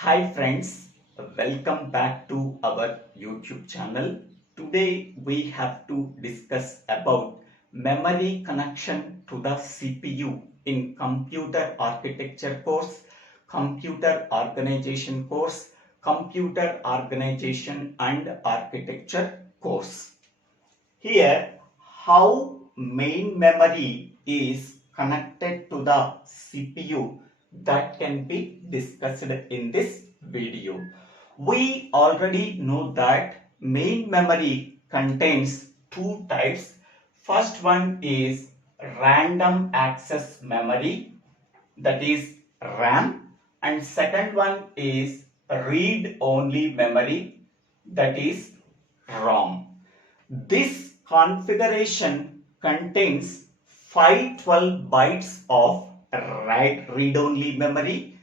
Hi friends, welcome back to our YouTube channel. Today we have to discuss about memory connection to the CPU in computer architecture course, computer organization course, computer organization and architecture course. Here, how main memory is connected to the CPU that can be discussed in this video. We already know that main memory contains two types. First one is random access memory, that is RAM, and second one is read only memory, that is ROM. This configuration contains 512 bytes of read-only memory,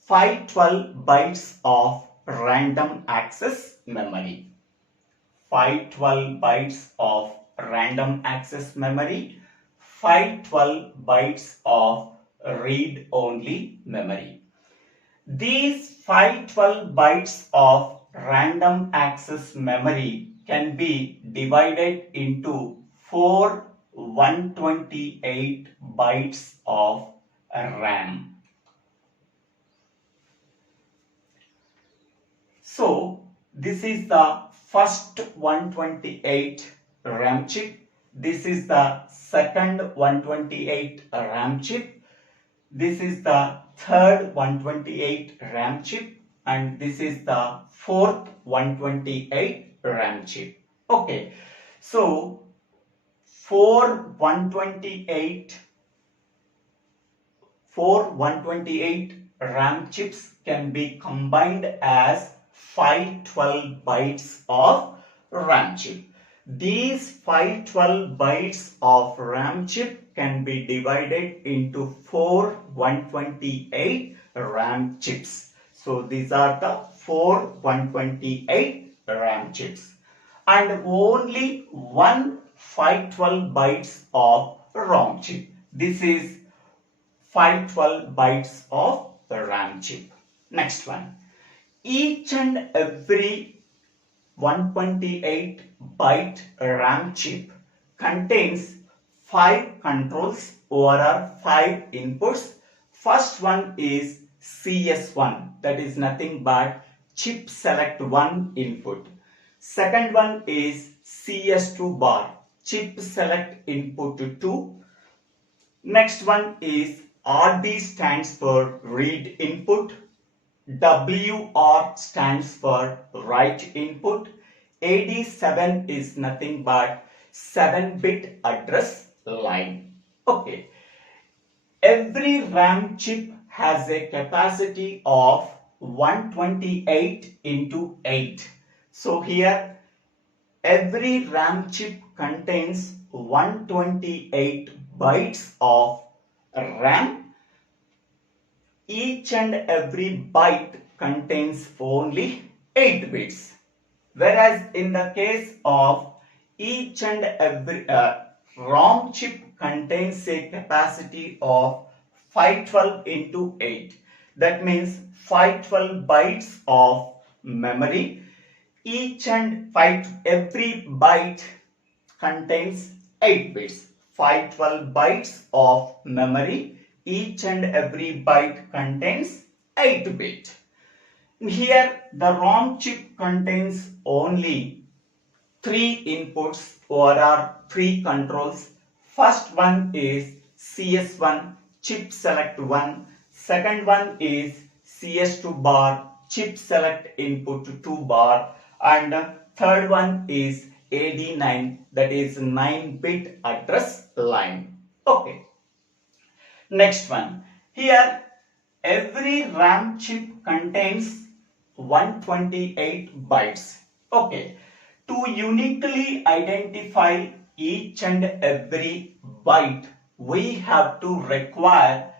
512 bytes of random access memory, 512 bytes of random access memory, 512 bytes of read-only memory. These 512 bytes of random access memory can be divided into 4 128 bytes of RAM. So this is the first 128 RAM chip. This is the second 128 RAM chip. This is the third 128 RAM chip, and this is the fourth 128 RAM chip. Okay, so four 128 RAM chips can be combined as 512 bytes of RAM chip. These 512 bytes of RAM chip can be divided into 4 128 RAM chips. So these are the 4 128 RAM chips. And only one 512 bytes of ROM chip. This is 512 bytes of RAM chip. Next one. Each and every 128 byte RAM chip contains 5 controls or 5 inputs. First one is CS1, that is nothing but chip select 1 input. Second one is CS2 bar, chip select input 2. Next one is RD stands for read input. WR stands for write input. AD7 is nothing but 7-bit address line. Okay. Every RAM chip has a capacity of 128 into 8. So here every RAM chip contains 128 bytes of RAM. Each and every byte contains only 8 bits. Whereas in the case of each and every ROM chip contains a capacity of 512 into 8. That means 512 bytes of memory. Each and every byte contains 8 bits. 512 bytes of memory. Each and every byte contains 8 bit. Here the ROM chip contains only 3 inputs or 3 controls. First one is CS1, chip select 1. Second one is CS2 bar, chip select input 2 bar. And third one is AD9, that is 9-bit address line. Okay. Next one. Here every RAM chip contains 128 bytes. Okay. To uniquely identify each and every byte, we have to require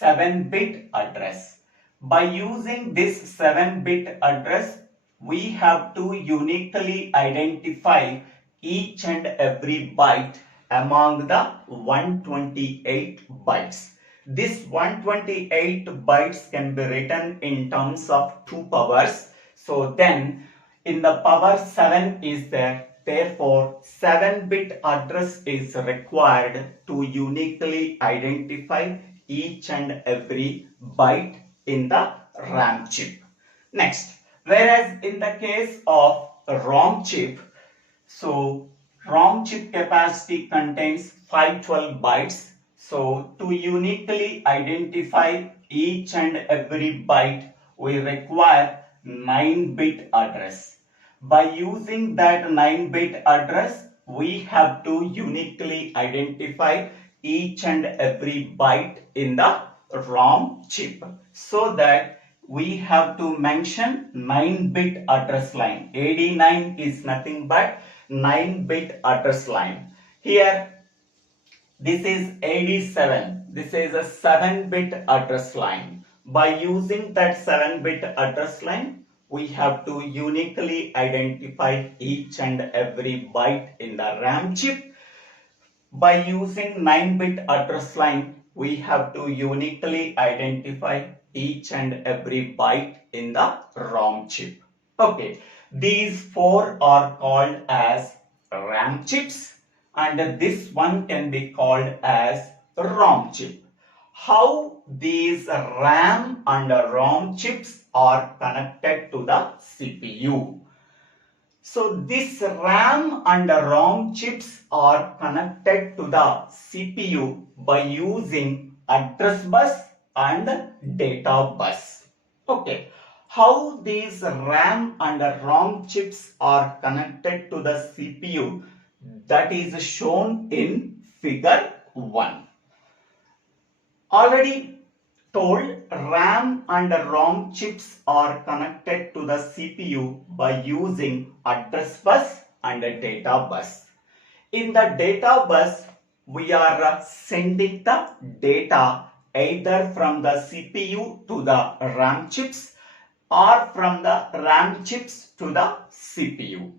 7-bit address. By using this 7-bit address, we have to uniquely identify each and every byte among the 128 bytes. This 128 bytes can be written in terms of 2 powers. So then in the power 7 is there. Therefore, 7-bit address is required to uniquely identify each and every byte in the RAM chip. Next, whereas in the case of a ROM chip, so ROM chip capacity contains 512 bytes. So to uniquely identify each and every byte, we require 9-bit address. By using that 9-bit address, we have to uniquely identify each and every byte in the ROM chip, so that we have to mention 9-bit address line. AD9 is nothing but 9-bit address line. Here, this is AD7. This is a 7-bit address line. By using that 7-bit address line, we have to uniquely identify each and every byte in the RAM chip. By using 9-bit address line, we have to uniquely identify each and every byte in the ROM chip. Okay, these 4 are called as RAM chips, and this one can be called as ROM chip. How these RAM and ROM chips are connected to the CPU? So this RAM and ROM chips are connected to the CPU by using address bus and data bus. Okay, how these RAM and ROM chips are connected to the CPU, that is shown in figure 1. Already told, RAM and ROM chips are connected to the CPU by using address bus and data bus. In the data bus, we are sending the data either from the CPU to the RAM chips or from the RAM chips to the CPU.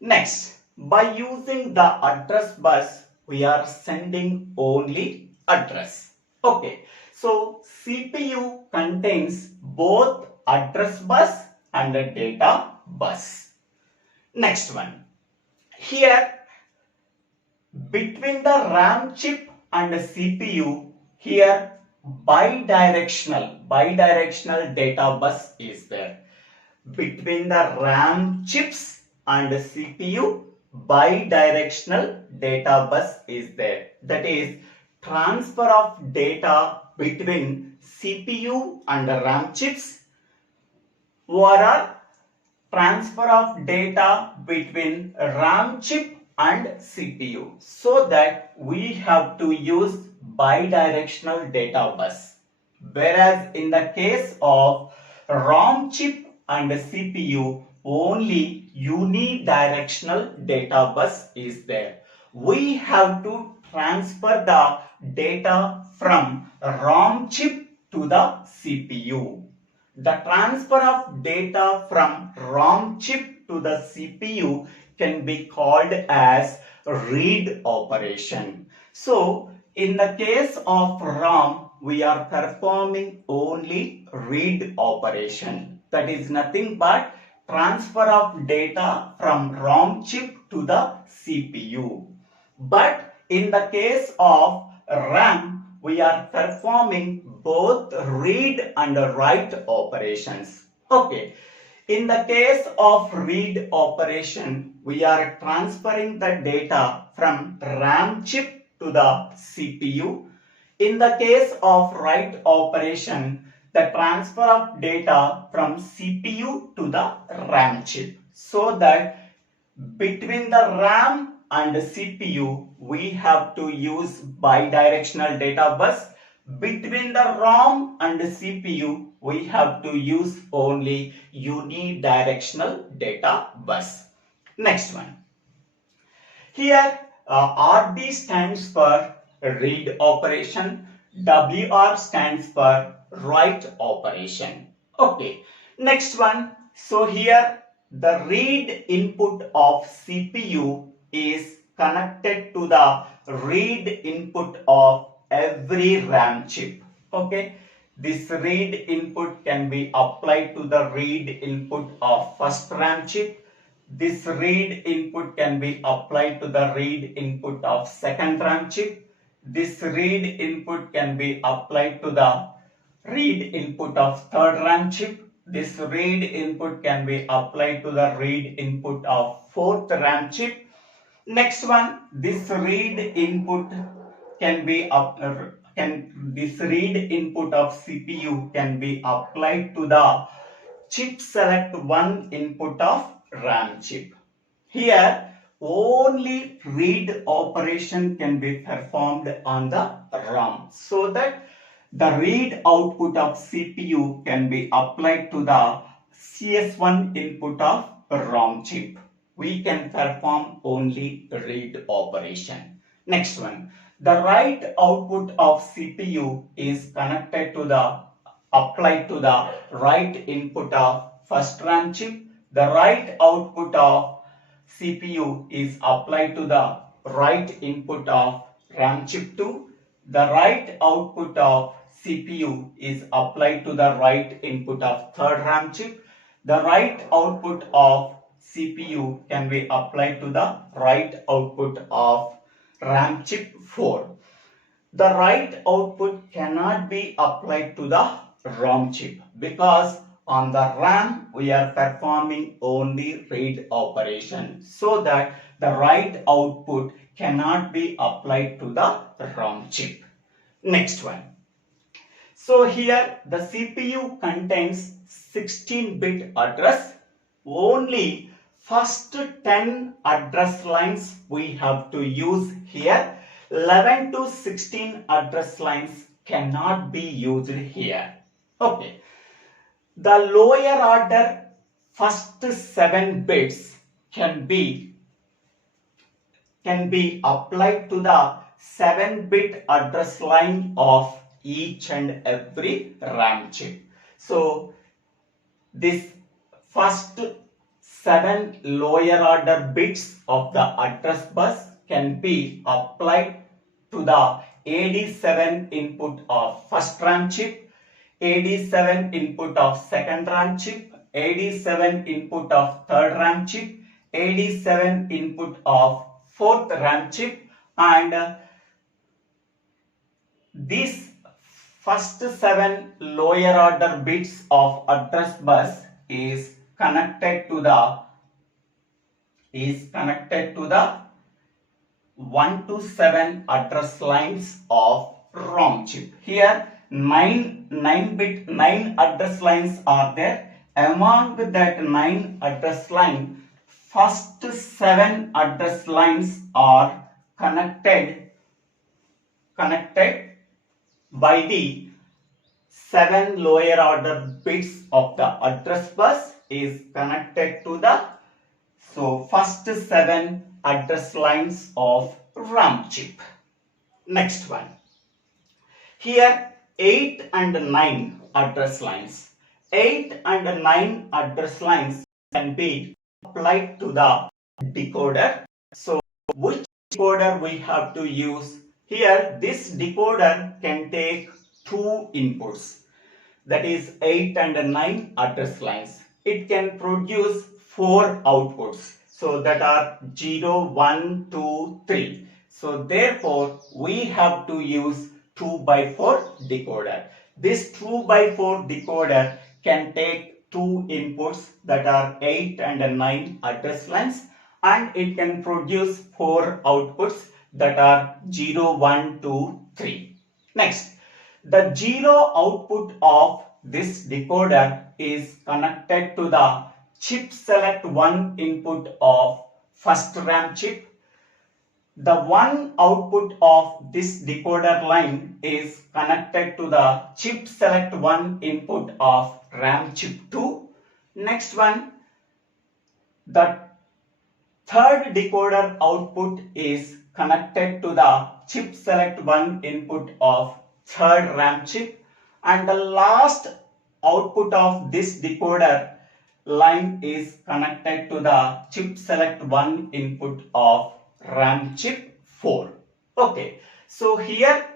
Next, by using the address bus, we are sending only address. Okay, so CPU contains both address bus and a data bus. Next one. Here, between the RAM chip and the CPU, here bidirectional data bus is there. Between the RAM chips and the CPU, bidirectional data bus is there. That is, transfer of data between CPU and RAM chips, or transfer of data between RAM chip and CPU, so that we have to use bidirectional data bus. Whereas in the case of ROM chip and CPU, only unidirectional data bus is there. We have to transfer the data from ROM chip to the CPU. The transfer of data from ROM chip to the CPU can be called as read operation. So, in the case of ROM, we are performing only read operation. That is nothing but transfer of data from ROM chip to the CPU. But in the case of RAM, we are performing both read and write operations. Okay. In the case of read operation, we are transferring the data from RAM chip to the CPU. In the case of write operation, the transfer of data from CPU to the RAM chip. So that between the RAM and the CPU, we have to use bidirectional data bus. Between the ROM and the CPU, we have to use only unidirectional data bus. Next one. Here, RD stands for read operation, WR stands for write operation. Okay. Next one. So here, the read input of CPU is connected to the read input of every RAM chip. Okay, this read input can be applied to the read input of first RAM chip. This read input can be applied to the read input of second RAM chip. This read input can be applied to the read input of third RAM chip. This read input can be applied to the read input of fourth RAM chip. Next one, this read input can be this read input of CPU can be applied to the chip select one input of RAM chip. Here only read operation can be performed on the ROM, so that the read output of CPU can be applied to the CS1 input of ROM chip. We can perform only read operation. Next one, the write output of CPU is connected to the applied to the write input of first RAM chip. The write output of CPU is applied to the write input of RAM chip 2. The write output of CPU is applied to the write input of third RAM chip. The write output of CPU can be applied to the write output of RAM chip 4. The write output cannot be applied to the ROM chip because on the RAM we are performing only read operation, so that the write output cannot be applied to the ROM chip. Next one. So here the CPU contains 16-bit address. Only first 10 address lines we have to use here. 11 to 16 address lines cannot be used here. Okay. The lower order first 7 bits can be applied to the 7-bit address line of each and every RAM chip. So this first 7 lower order bits of the address bus can be applied to the AD7 input of first RAM chip, AD7 input of second RAM chip, AD7 input of third RAM chip, AD7 input of fourth RAM chip, and these first 7 lower order bits of address bus is connected to the 1 to 7 address lines of ROM chip. Here 9 address lines are there. Among that 9 address line, first 7 address lines are connected by the 7 lower order bits of the address bus is connected to the first 7 address lines of RAM chip. Next one. Here 8 and 9 address lines. 8 and 9 address lines can be applied to the decoder. So which decoder we have to use? Here this decoder can take 2 inputs, that is 8 and 9 address lines. It can produce 4 outputs, so that are 0, 1, 2, 3. So therefore we have to use 2x4 decoder. This 2x4 decoder can take 2 inputs, that are 8 and 9 address lines, and it can produce 4 outputs, that are 0, 1, 2, 3. Next, the 0 output of this decoder is connected to the chip select 1 input of first RAM chip. The 1 output of this decoder line is connected to the chip select 1 input of RAM chip 2. Next one, the third decoder output is connected to the chip select 1 input of third RAM chip, and the last output of this decoder line is connected to the chip select 1 input of RAM chip 4. Okay, so here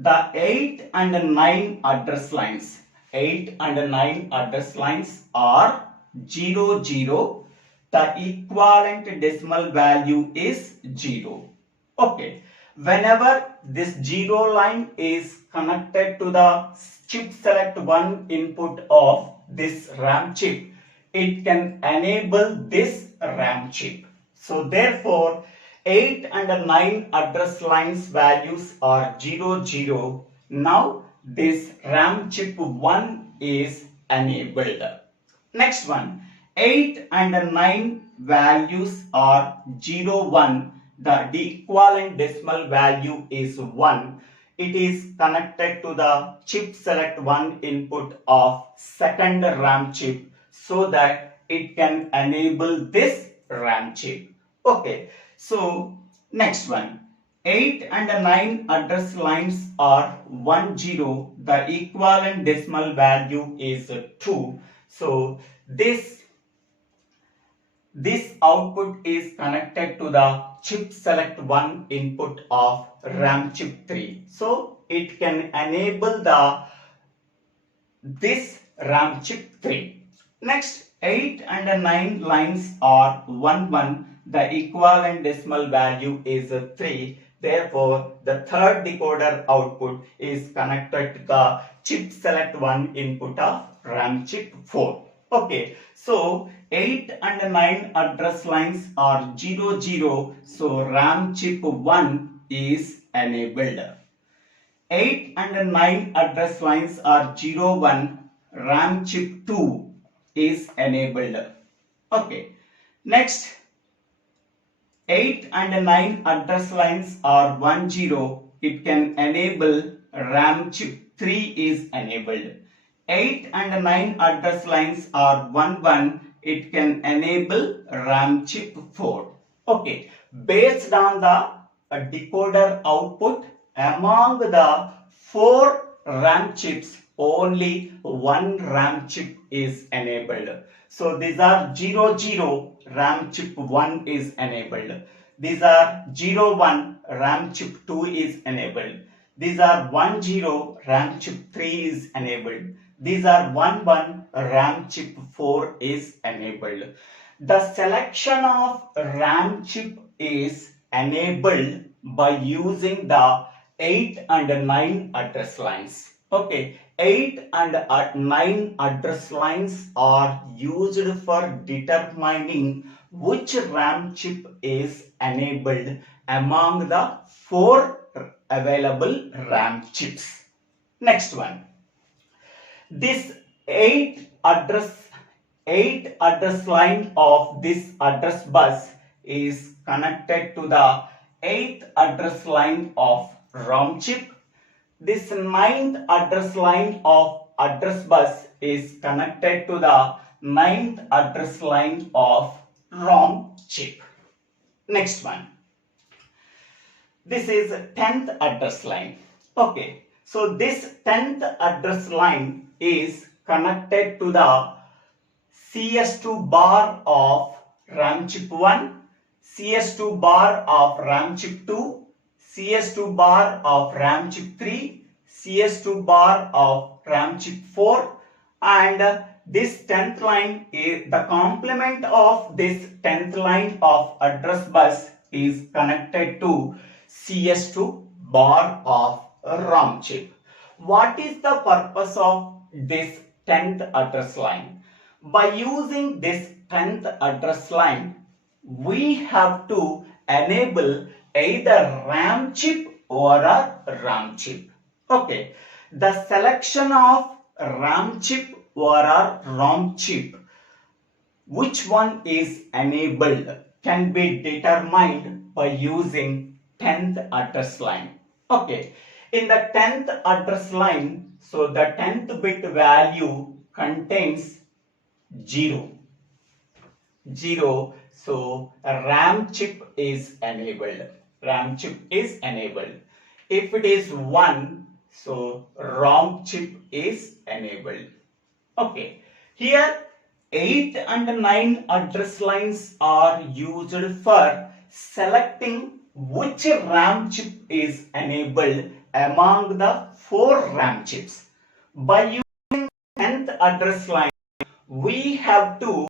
the 8 and 9 address lines. 8 and 9 address lines are 0, 0. The equivalent decimal value is 0. Okay. Whenever this 0 line is connected to the chip select 1 input of this RAM chip, it can enable this RAM chip. So therefore, 8 and 9 address lines values are 0, 0. Now this RAM chip 1 is enabled. Next one, 8 and 9 values are 0, 1. The equivalent decimal value is 1. It is connected to the chip select 1 input of second RAM chip so that it can enable this RAM chip. Okay, so next one, 8 and 9 address lines are 1, 0. The equivalent decimal value is 2. So this output is connected to the chip select 1 input of RAM chip 3. So it can enable this RAM chip 3. Next, 8 and 9 lines are 1, 1. The equivalent decimal value is 3. Therefore, the third decoder output is connected to the chip select 1 input of RAM chip 4. Okay, so 8 and 9 address lines are 0, 0. So RAM chip 1 is enabled. 8 and 9 address lines are 0, 1. RAM chip 2 is enabled. Okay, next, 8 and 9 address lines are 1, 0. It can enable RAM chip 3 is enabled. 8 and 9 address lines are 1, 1. It can enable RAM chip 4. Okay, based on the decoder output, among the 4 RAM chips, only 1 RAM chip is enabled. So these are 0, 0, RAM chip 1 is enabled. These are 0, 1, RAM chip 2 is enabled. These are 1, 0, RAM chip 3 is enabled. These are 1, 1, RAM chip 4 is enabled. The selection of RAM chip is enabled by using the 8 and 9 address lines. Okay, 8 and 9 address lines are used for determining which RAM chip is enabled among the 4 available RAM chips. Next one. This 8 address line of this address bus is connected to the 8th address line of ROM chip. This 9th address line of address bus is connected to the 9th address line of ROM chip. Next one. This is 10th address line. Okay, so this 10th address line is connected to the CS2 bar of RAM chip 1, CS2 bar of RAM chip 2, CS2 bar of RAM chip 3, CS2 bar of RAM chip 4, and this 10th line is the complement of this 10th line of address bus is connected to CS2 bar of ROM chip. What is the purpose of this 10th address line? By using this 10th address line, we have to enable either RAM chip or a ROM chip. Okay, the selection of RAM chip or a ROM chip, which one is enabled, can be determined by using 10th address line. Okay, in the 10th address line, so the 10th bit value contains 0. So RAM chip is enabled. RAM chip is enabled. If it is 1, so ROM chip is enabled. Okay, here 8 and 9 address lines are used for selecting which RAM chip is enabled among the 4 RAM chips. By using 10th address line, we have to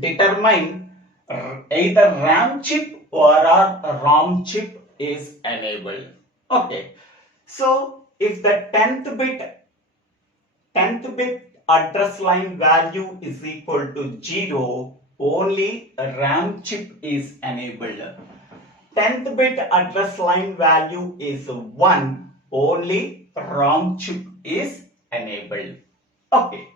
determine either RAM chip or a ROM chip is enabled. Okay, so if the 10th bit address line value is equal to 0, only RAM chip is enabled. 10th bit address line value is 1, only ROM chip is enabled. Okay.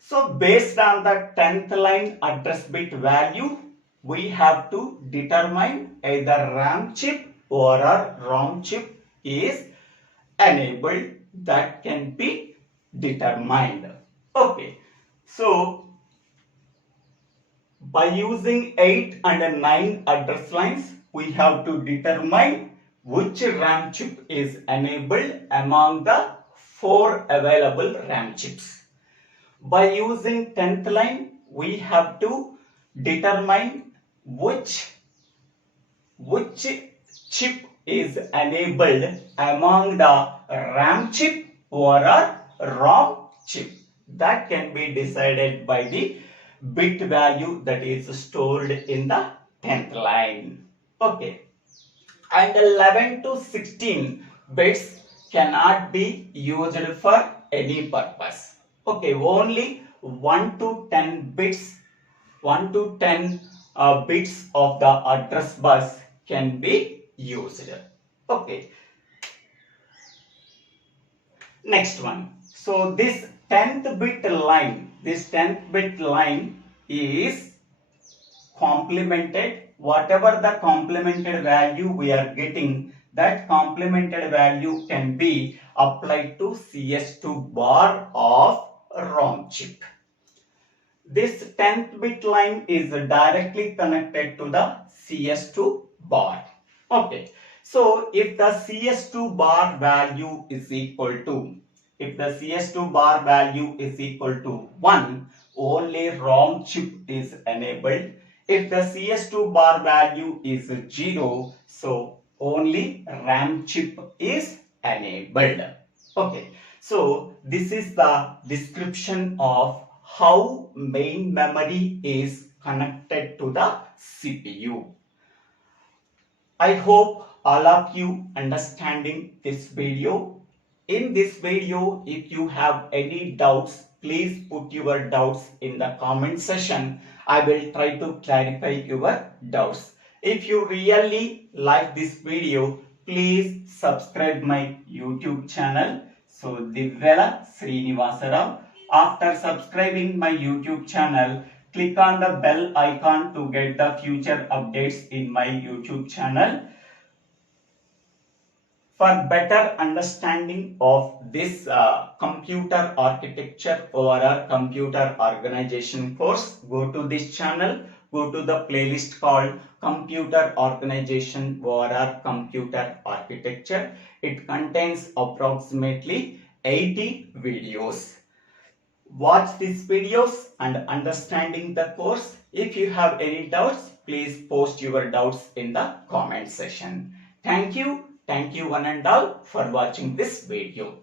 So based on the 10th line address bit value, we have to determine either RAM chip or a ROM chip is enabled. That can be determined. Okay. So by using 8 and 9 address lines, we have to determine which RAM chip is enabled among the 4 available RAM chips. By using 10th line, we have to determine which chip is enabled among the RAM chip or a ROM chip. That can be decided by the bit value that is stored in the 10th line. Okay. And 11 to 16 bits cannot be used for any purpose. Okay, only 1 to 10 bits, 1 to 10 bits of the address bus can be used. Okay. Next one. So this 10th bit line, is complemented. Whatever the complemented value we are getting, that complemented value can be applied to CS2 bar of ROM chip. This 10th bit line is directly connected to the CS2 bar. Okay. So if the CS2 bar value is equal to, 1, only ROM chip is enabled. If the CS2 bar value is 0, so only RAM chip is enabled. Okay, so this is the description of how main memory is connected to the CPU. I hope all of you understanding this video. In this video, if you have any doubts, please put your doubts in the comment section. I will try to clarify your doubts. If you really like this video, please subscribe my YouTube channel. So Divvela Srinivasa. After subscribing my YouTube channel, click on the bell icon to get the future updates in my YouTube channel. For better understanding of this computer architecture or a computer organization course, go to this channel, go to the playlist called Computer Organization or a Computer Architecture. It contains approximately 80 videos. Watch these videos and understanding the course. If you have any doubts, please post your doubts in the comment section. Thank you one and all for watching this video.